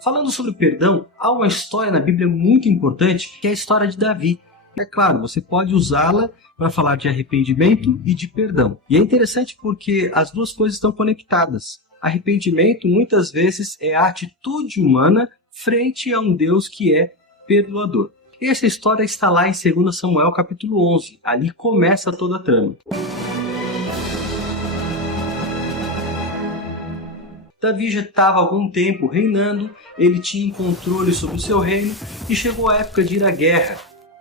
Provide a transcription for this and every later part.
Falando sobre perdão, há uma história na Bíblia muito importante, que é a história de Davi. É claro, você pode usá-la para falar de arrependimento e de perdão. E é interessante porque as duas coisas estão conectadas. Arrependimento, muitas vezes, é a atitude humana frente a um Deus que é perdoador. Essa história está lá em 2 Samuel capítulo 11. Ali começa toda a trama. Davi já estava há algum tempo reinando, ele tinha controle sobre o seu reino e chegou a época de ir à guerra.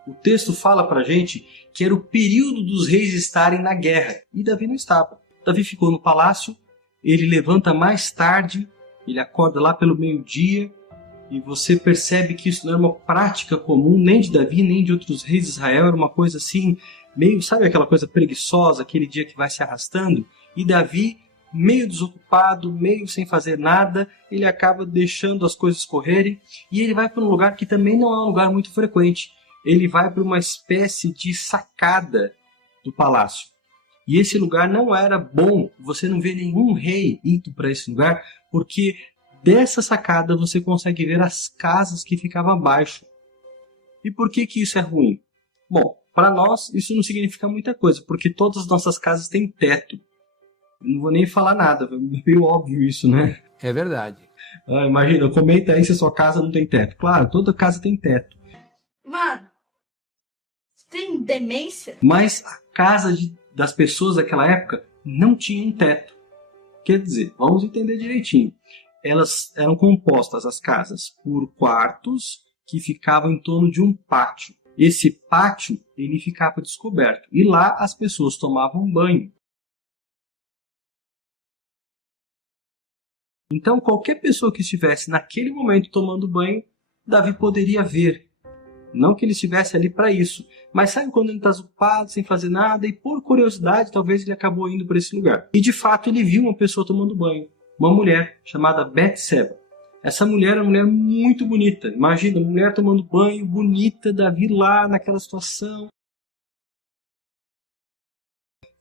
O texto fala pra gente que era o período dos reis estarem na guerra e Davi não estava. Davi ficou no palácio, ele levanta mais tarde, ele acorda lá pelo meio-dia e você percebe que isso não era uma prática comum nem de Davi nem de outros reis de Israel, era uma coisa assim, meio, sabe aquela coisa preguiçosa, aquele dia que vai se arrastando? E Davi, meio desocupado, meio sem fazer nada, ele acaba deixando as coisas correrem e ele vai para um lugar que também não é um lugar muito frequente. Ele vai para uma espécie de sacada do palácio. E esse lugar não era bom, você não vê nenhum rei indo para esse lugar, porque dessa sacada você consegue ver as casas que ficavam abaixo. E por que isso é ruim? Bom, para nós isso não significa muita coisa, porque todas as nossas casas têm teto. Eu não vou nem falar nada, é meio óbvio isso, né? É verdade. Imagina, comenta aí se a sua casa não tem teto. Claro, toda casa tem teto. Mano, você tem demência? Mas a casa das pessoas daquela época não tinha um teto. Quer dizer, vamos entender direitinho. Elas eram compostas, as casas, por quartos que ficavam em torno de um pátio. Esse pátio, ele ficava descoberto. E lá as pessoas tomavam banho. Então, qualquer pessoa que estivesse naquele momento tomando banho, Davi poderia ver. Não que ele estivesse ali para isso, mas sabe quando ele está ocupado, sem fazer nada, e por curiosidade, talvez ele acabou indo para esse lugar. E de fato, ele viu uma pessoa tomando banho, uma mulher chamada Betseba. Essa mulher era uma mulher muito bonita. Imagina, uma mulher tomando banho, bonita, Davi lá naquela situação.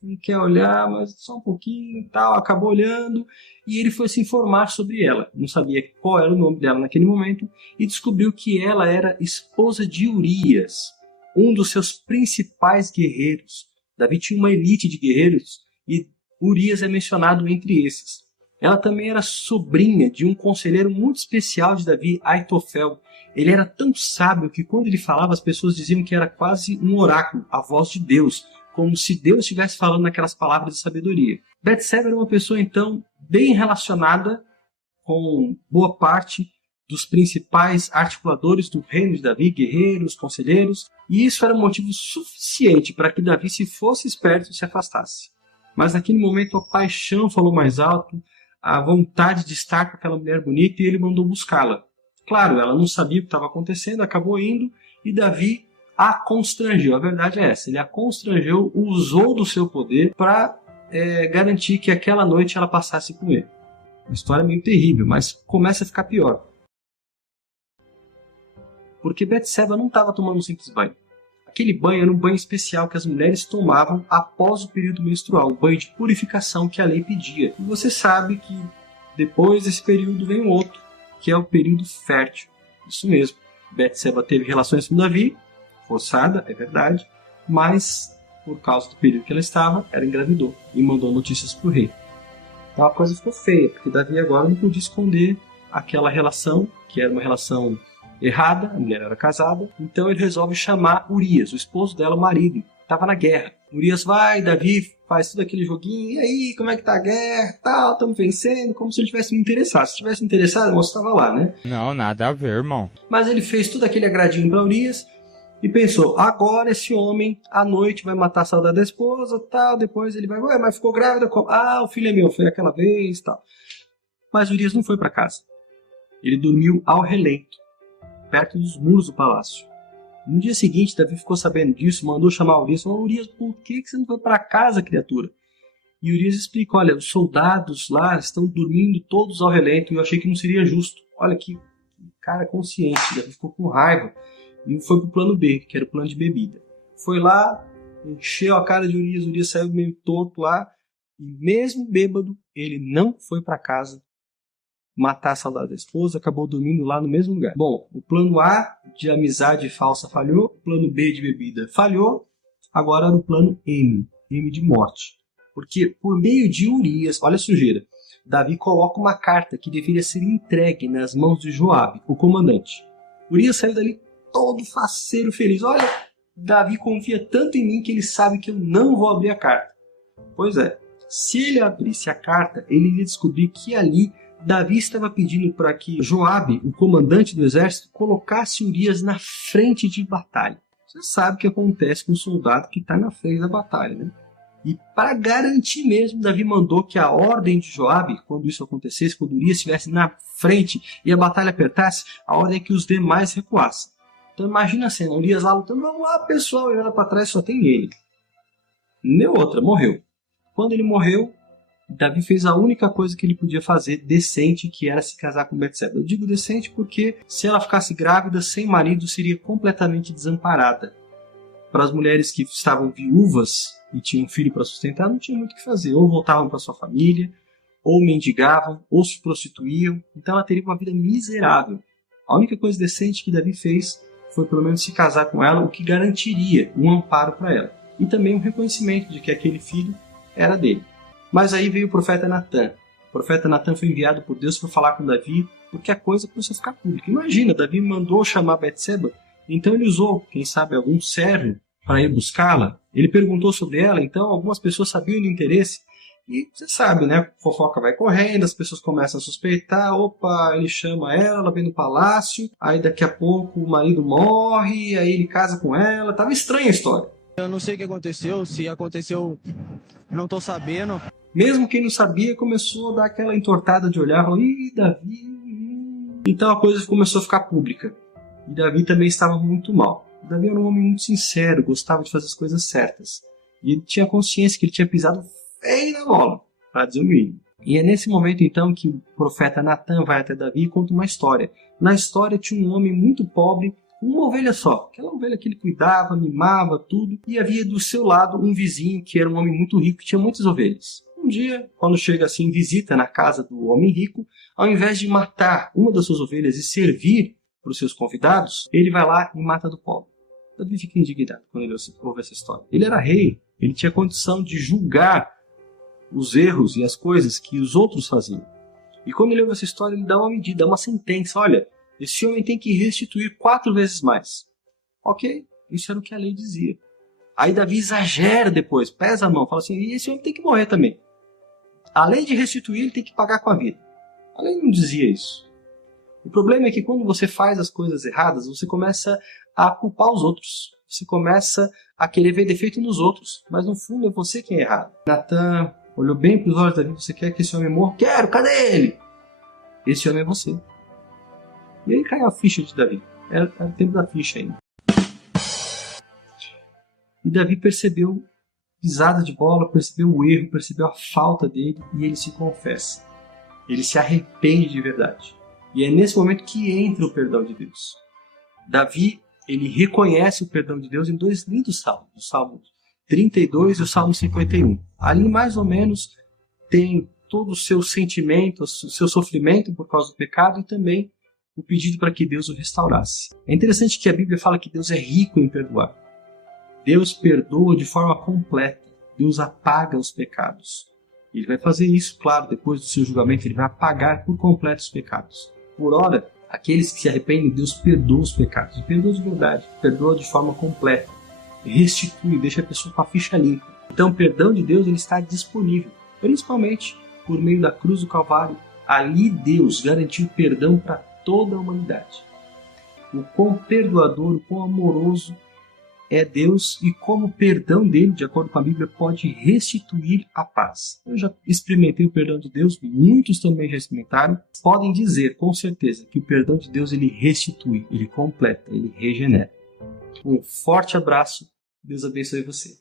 Não quer olhar, mas só um pouquinho e tal, acabou olhando e ele foi se informar sobre ela. Não sabia qual era o nome dela naquele momento e descobriu que ela era esposa de Urias, um dos seus principais guerreiros. Davi tinha uma elite de guerreiros e Urias é mencionado entre esses. Ela também era sobrinha de um conselheiro muito especial de Davi, Aitofel. Ele era tão sábio que quando ele falava as pessoas diziam que era quase um oráculo, a voz de Deus, como se Deus estivesse falando naquelas palavras de sabedoria. Betseba era uma pessoa, então, bem relacionada com boa parte dos principais articuladores do reino de Davi, guerreiros, conselheiros, e isso era motivo suficiente para que Davi, se fosse esperto, se afastasse. Mas naquele momento a paixão falou mais alto, a vontade de estar com aquela mulher bonita, e ele mandou buscá-la. Claro, ela não sabia o que estava acontecendo, acabou indo, e Davi a constrangeu, a verdade é essa, ele a constrangeu, usou do seu poder para garantir que aquela noite ela passasse com ele. Uma história meio terrível, mas começa a ficar pior. Porque Betseba não estava tomando um simples banho. Aquele banho era um banho especial que as mulheres tomavam após o período menstrual, um banho de purificação que a lei pedia. E você sabe que depois desse período vem um outro, que é o período fértil. Isso mesmo, Betseba teve relações com Davi, forçada, é verdade, mas por causa do período que ela estava, ela engravidou e mandou notícias para o rei. Então a coisa ficou feia, porque Davi agora não podia esconder aquela relação, que era uma relação errada, a mulher era casada, então ele resolve chamar Urias, o esposo dela, o marido, estava na guerra. Urias vai, Davi faz todo aquele joguinho, e aí, como é que tá a guerra, tal, estamos vencendo, como se ele tivesse me interessado. Se tivesse interessado, o moço estava lá, né? Não, nada a ver, irmão. Mas ele fez todo aquele agradinho para Urias, e pensou, agora esse homem à noite vai matar a saudade da esposa, tal, depois ele vai, ué, mas ficou grávida como? Ah, o filho é meu, foi aquela vez, tal. Mas Urias não foi para casa. Ele dormiu ao relento, perto dos muros do palácio. No dia seguinte, Davi ficou sabendo disso, mandou chamar Urias, falou, Urias, por que você não foi para casa, criatura? E Urias explica, olha, os soldados lá estão dormindo todos ao relento e eu achei que não seria justo. Olha que cara consciente, Davi ficou com raiva. E foi pro plano B, que era o plano de bebida. Foi lá, encheu a cara de Urias saiu meio torto lá, e mesmo bêbado, ele não foi para casa matar a saudade da esposa, acabou dormindo lá no mesmo lugar. Bom, o plano A de amizade falsa falhou, o plano B de bebida falhou, agora era o plano M de morte. Porque por meio de Urias, olha a sujeira, Davi coloca uma carta que deveria ser entregue nas mãos de Joabe, o comandante. Urias saiu dali todo faceiro, feliz. Olha, Davi confia tanto em mim que ele sabe que eu não vou abrir a carta. Pois é, se ele abrisse a carta, ele iria descobrir que ali Davi estava pedindo para que Joabe, o comandante do exército, colocasse Urias na frente de batalha. Você sabe o que acontece com um soldado que está na frente da batalha, né? E para garantir mesmo, Davi mandou que a ordem de Joabe, quando isso acontecesse, quando Urias estivesse na frente e a batalha apertasse, a ordem é que os demais recuassem. Então imagina a cena, Urias lá lutando, vamos lá pessoal, e olha para trás, só tem ele. Nem outra, morreu. Quando ele morreu, Davi fez a única coisa que ele podia fazer decente, que era se casar com Betseba. Eu digo decente porque se ela ficasse grávida, sem marido, seria completamente desamparada. Para as mulheres que estavam viúvas e tinham um filho para sustentar, não tinha muito o que fazer. Ou voltavam para sua família, ou mendigavam, ou se prostituíam. Então ela teria uma vida miserável. A única coisa decente que Davi fez foi pelo menos se casar com ela, o que garantiria um amparo para ela. E também um reconhecimento de que aquele filho era dele. Mas aí veio o profeta Natan. O profeta Natan foi enviado por Deus para falar com Davi, porque a coisa começou a ficar pública. Imagina, Davi mandou chamar Betseba, então ele usou, quem sabe, algum servo para ir buscá-la. Ele perguntou sobre ela, então algumas pessoas sabiam do interesse. E você sabe, né? A fofoca vai correndo, as pessoas começam a suspeitar. Opa, ele chama ela vem no palácio. Aí daqui a pouco o marido morre, aí ele casa com ela. Tava estranha a história. Eu não sei o que aconteceu, se aconteceu, não tô sabendo. Mesmo quem não sabia começou a dar aquela entortada de olhar. Falou, ih, Davi... Então a coisa começou a ficar pública. E Davi também estava muito mal. Davi era um homem muito sincero, gostava de fazer as coisas certas. E ele tinha consciência que ele tinha pisado feio na bola, para dizer o mínimo. E é nesse momento então que o profeta Natan vai até Davi e conta uma história. Na história tinha um homem muito pobre, uma ovelha só. Aquela ovelha que ele cuidava, mimava, tudo. E havia do seu lado um vizinho que era um homem muito rico, que tinha muitas ovelhas. Um dia, quando chega assim, visita na casa do homem rico, ao invés de matar uma das suas ovelhas e servir para os seus convidados, ele vai lá e mata do pobre. Davi fica indignado quando ele ouve essa história. Ele era rei, ele tinha condição de julgar os erros e as coisas que os outros faziam. E quando ele ouve essa história, ele dá uma medida, dá uma sentença. Olha, esse homem tem que restituir 4 vezes mais. Ok, isso era o que a lei dizia. Aí Davi exagera depois, pesa a mão, fala assim, e esse homem tem que morrer também. Além de restituir, ele tem que pagar com a vida. A lei não dizia isso. O problema é que quando você faz as coisas erradas, você começa a culpar os outros. Você começa a querer ver defeito nos outros. Mas no fundo é você quem é errado. Natan olhou bem para os olhos de Davi. Você quer que esse homem morra? Quero, cadê ele? Esse homem é você. E aí caiu a ficha de Davi. Era o tempo da ficha ainda. E Davi percebeu pisada de bola, percebeu o erro, percebeu a falta dele e ele se confessa. Ele se arrepende de verdade. E é nesse momento que entra o perdão de Deus. Davi, ele reconhece o perdão de Deus em 2 lindos salmos. O Salmo 32 e o Salmo 51. Ali, mais ou menos, tem todo o seu sentimento, o seu sofrimento por causa do pecado e também o pedido para que Deus o restaurasse. É interessante que a Bíblia fala que Deus é rico em perdoar. Deus perdoa de forma completa. Deus apaga os pecados. Ele vai fazer isso, claro, depois do seu julgamento, ele vai apagar por completo os pecados. Por ora, aqueles que se arrependem, Deus perdoa os pecados. E perdoa de verdade, perdoa de forma completa. Restitui, deixa a pessoa com a ficha limpa. Então o perdão de Deus ele está disponível, principalmente por meio da cruz do Calvário. Ali Deus garantiu perdão para toda a humanidade. O quão perdoador, o quão amoroso é Deus e como o perdão dele, de acordo com a Bíblia, pode restituir a paz. Eu já experimentei o perdão de Deus, muitos também já experimentaram. Podem dizer com certeza que o perdão de Deus ele restitui, ele completa, ele regenera. Um forte abraço, Deus abençoe você.